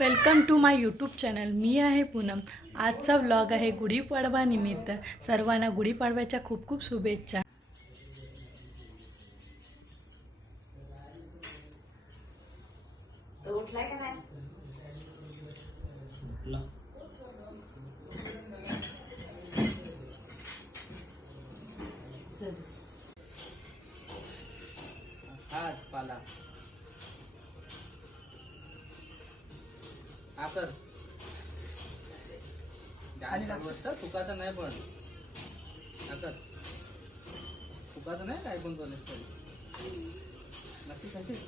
Welcome to my YouTube channel. मी आहे पूनम. आजचा vlog आहे गुढीपाडवानिमित्त सर्वांना गुढीपाडव्याच्या खूप खूप शुभेच्छा. आकर गोष्ट चुकाचं नाही पण. आकर चुकाचं नाही काय पण कॉलेज तरी नक्की आहे.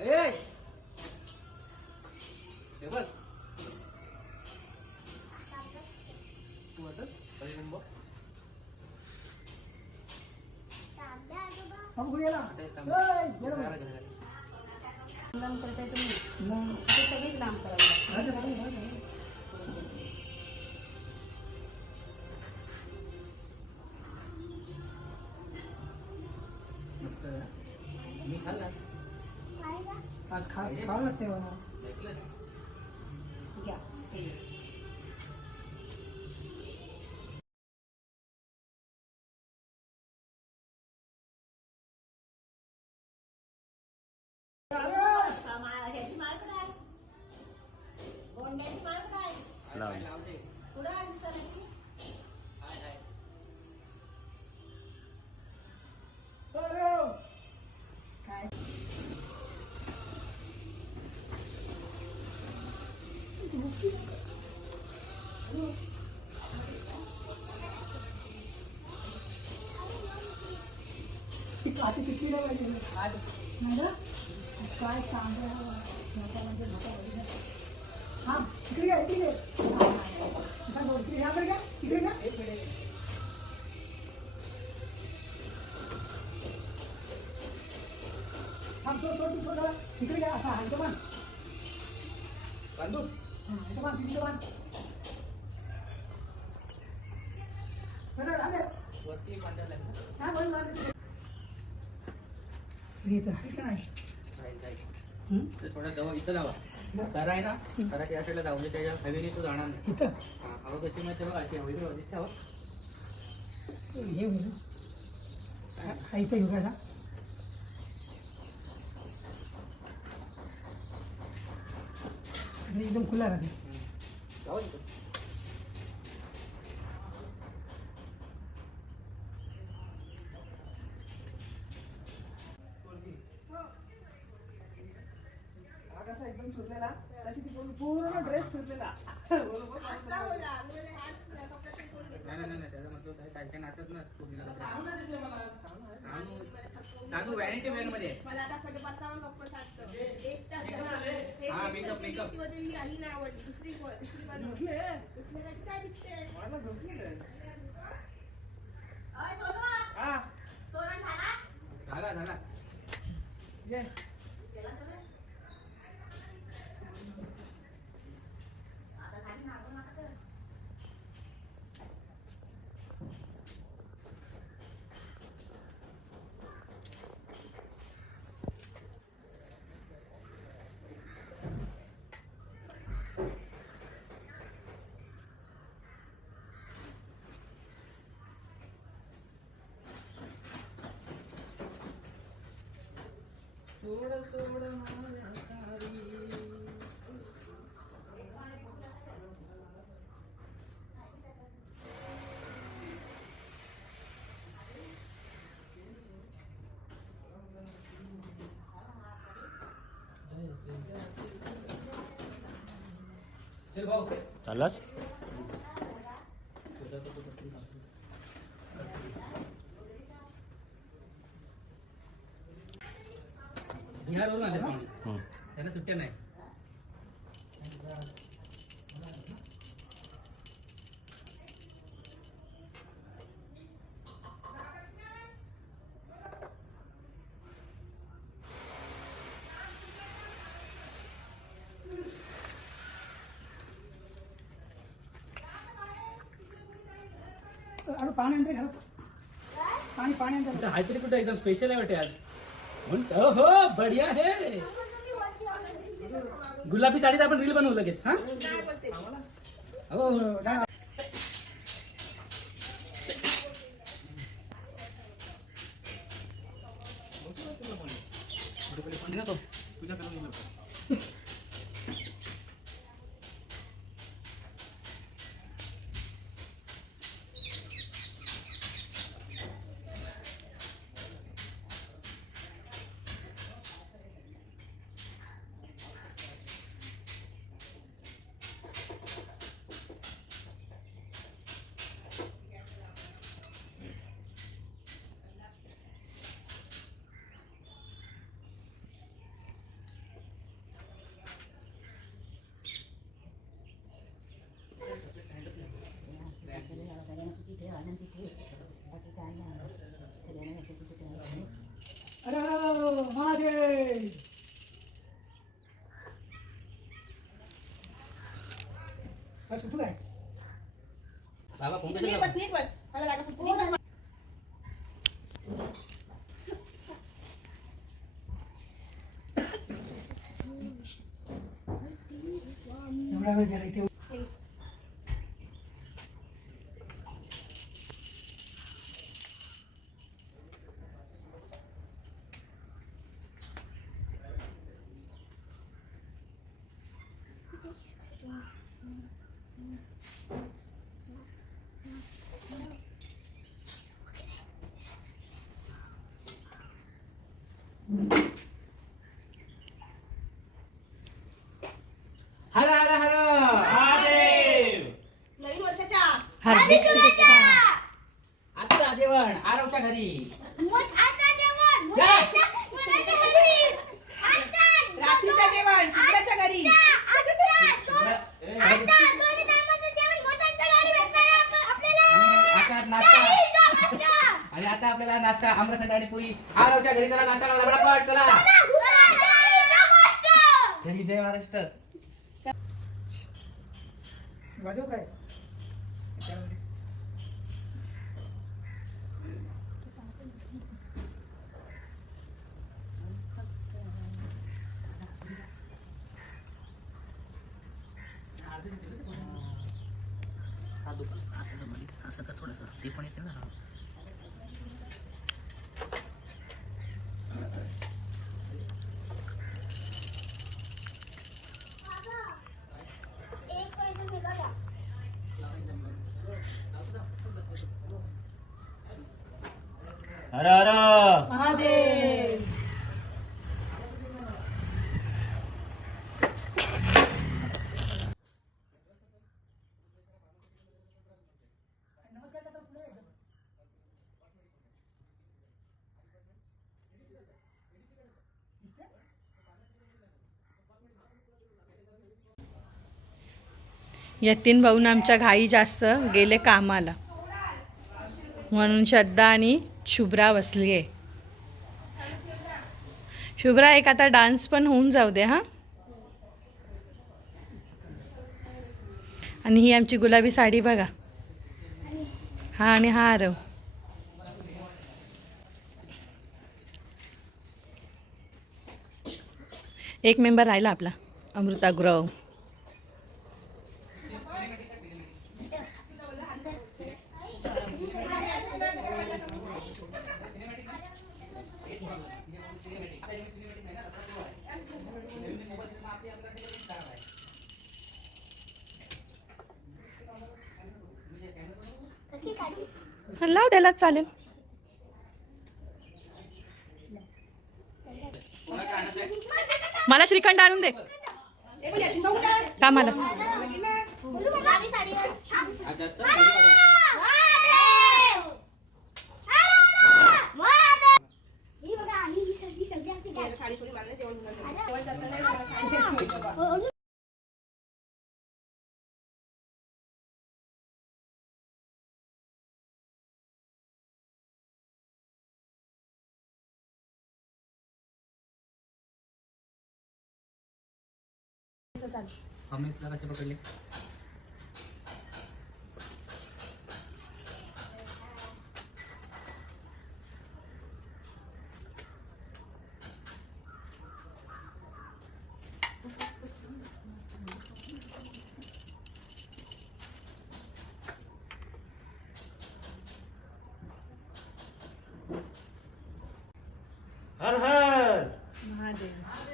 ए! हे बघ. लांब करताय तुम्ही. ते सगळीच लांब आज खा खावं लागते मला घ्या हे घ्या. लावले. लावले. हाय हाय काय? ती नाही ना काय तांबडा म्हणजे इकडे. शिखर भाऊ, इकडे ह्याकडे घ्या घ्या थांब सोड सोड सोड घ्या असा हलकं बांध. हा, तिकडे बांध. बरं, दे. वरती बांधायला? हा, वळून बांध. तिकडे. हे तर आहे का नाही? थोडं जवळ इथं लावा. करा आहे ना? करा त्या साईडला जाऊ म्हणजे त्याच्या हवेली तू जाणार नाही. इथं. हा, हवा कशी माहिती बघा अशी हवी तर दिसते हवा. हे होईल येऊ का? आणि एकदम खुला राहते. जाऊ. हा, केली, makeup, केली, makeup. ती मध्ये ही आली नाही आवडली दुसरी दुसरी काय- दिसते? हा. झाला? झाला चाललास बिहारवरून आले पाहुणे. त्यांना सुट्ट्या नाही. पाणी आणते पाणी आहे तरी कुठे एकदम स्पेशल आहे वाटते आज. हो हो बढिया आहे गुलाबी साडीचा आपण रील बनवू लगेच हा? हो हो. बस कुठं काय बाबा फोन नीट बस नीट बस मला जागा पुरती. नीट बस. एवढा वेळ गेला इथे घरी. रात्रीचं जेवण शुक्राच्या घरी. आणि आता नाश्ता. आणि आता आपल्याला नाश्ता आम्रखंड आणि पुरी. आरवच्या घरी चला नाश्ता करायला बडापट चला. घरी जय महाराष्ट्र. वाजव काय त्यामध्ये. असं का थोडस ते पण येते ना हर हर। महादेव यतीन भाऊन आमच्या घाई जास्त गेले कामाला. म्हणून श्रद्धा आणि शुभ्रा बसली आहे शुभ्रा एक आता डान्स पण होऊन जाऊ दे हां. आणि ही आमची गुलाबी साडी बघा. हा आणि हा आरव. एक मेंबर राहिला आपला. अमृता गुरव हा, चालेल मला श्रीखंड आणून दे ए, चालू हमेशला कसे पकडले? हर हर! महादेव.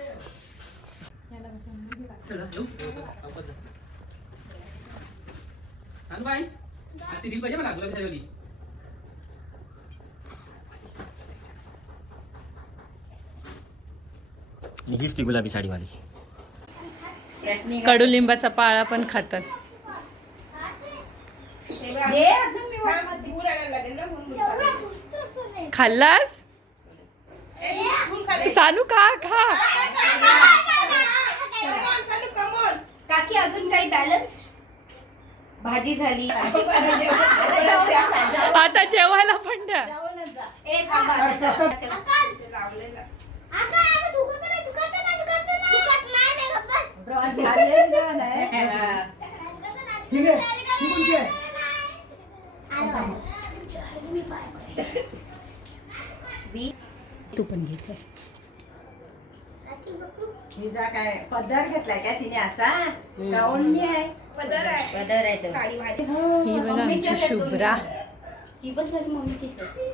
बाई आज ती रील पाहिजे मला गुलाबी साडीवाली हीच ती गुलाबी साडीवाली कडुलिंबाचा पाळा पण खातात दे अजून मी वाट हा, गुळ आणायला लागेल ना म्हणून सांगितलं. खाल्लास ए, गुळ खाले. सानू खा खा कमॉन, चालू, कमॉन. काकी अजून काही बॅलन्स भाजी झाली. आता जेवायला पण द्या. ए थांबा आता चला, चला. ते लावलेलं. ठीक आहे. ही कोणची आहे? तू पण तिचा काय पदर घेतलाय काय तिने असा? गाऊन आहे? पदर आहे. पदर आहे तो. साडी माझी. ही बघा आमची शुभ्रा. ही पण झाली मम्मीचीच आहे.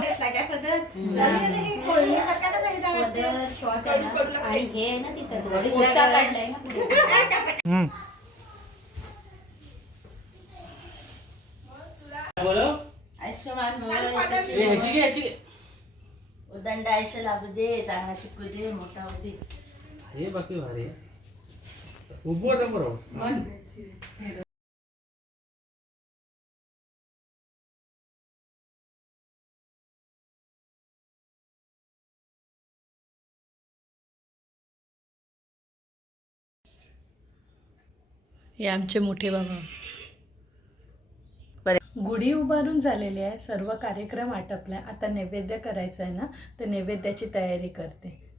घेतलाय काय पदर? कोळणीसारखा कसा घ्यायचा वाटतं? पदर शॉर्ट आहे ना. आणि हे आहे ना तिथं. पोचा काढलाय ना पुढे. आयुष्यमान भव, यशस्वी. भव. उदंड आयुष्य लाभू दे चांगला शिकू दे मोठा होऊ दे. हे बाकी भारी उभं बरोबर हे आमचे मोठे बाबा. गुढी उभारून झालेली आहे. सर्व कार्यक्रम आटपलाय. आता नैवेद्य करायचं आहे ना तर नैवेद्याची तयारी करते.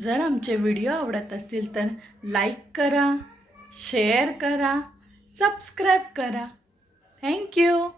जर आमचे व्हिडिओ आवडत असतील तर लाईक करा शेअर करा सबस्क्राईब करा. थँक्यू